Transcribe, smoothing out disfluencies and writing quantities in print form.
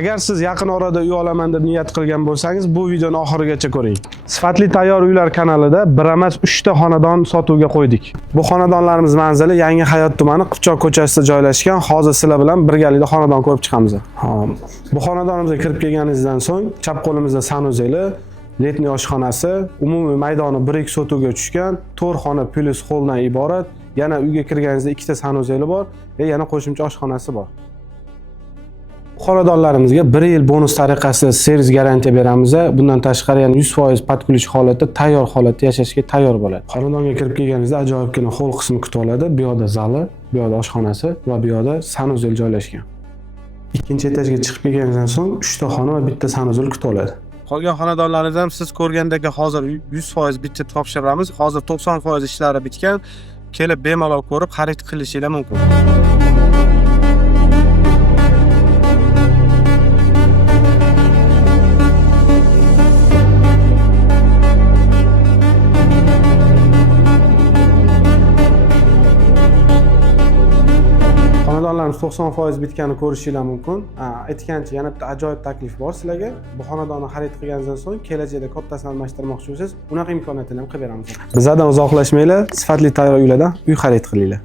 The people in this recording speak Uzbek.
Agar siz yaqin orada uy olaman deb niyat qilgan bo'lsangiz, bu videoni oxirigacha ko'ring. Sifatli tayyor uylar kanalida bir emas 3 ta xonadon sotuvga qo'ydik. Bu xonadonlarimiz manzili Yangi Hayot tumani Qipchoq ko'chasida joylashgan. Hozir sizlar bilan birgalikda xonadon ko'rib chiqamiz. Bu xonadonimizga kirib kelganingizdan so'ng chap qo'limizda sanuzeli, letniy oshxonasi, umumiy maydoni 1-2 sotuvga tushgan, 4 xona plus holdan iborat. Yana uyga kirganingizda 2 ta sanuzeli bor va yana qo'shimcha oshxonasi bor. Xonadonlarimizga 1 yil bonus tariqasida servis garantiya beramiz. Bundan tashqari yana 100% patkulish holatda, tayyor holatda yashashga tayyor bo'ladi. Xonadonga kirib kelganingizda ajoyibgina hol qismi kutib oladi. Bu yoqda zali, bu yoqda oshxonasi va bu yoqda sanuzel joylashgan. Ikkinchi etajga chiqib kelganingizdan so'ng 3 ta xona va bitta sanuzel kutib oladi. Qolgan xonadonlarimiz ham siz ko'rgandek hozir 100% bitib topshiramiz. Hozir 90% ishlari bitgan. Kelib bemalol ko'rib xarid qilishingiz mumkin. Xonadonlarimiz 90% bitganini ko'rishingiz mumkin. Aytgancha yana bitta ajoyib taklif bor sizlarga. Bu xonadonni xarid qilganingizdan so'ng kelajakda kattasini almashtirmoqchi bo'lsangiz, unaqa imkoniyatini ham qilib beramiz. Bizdan uzoqlashmanglar, sifatli tayyor uylardan uy xarid qilinglar.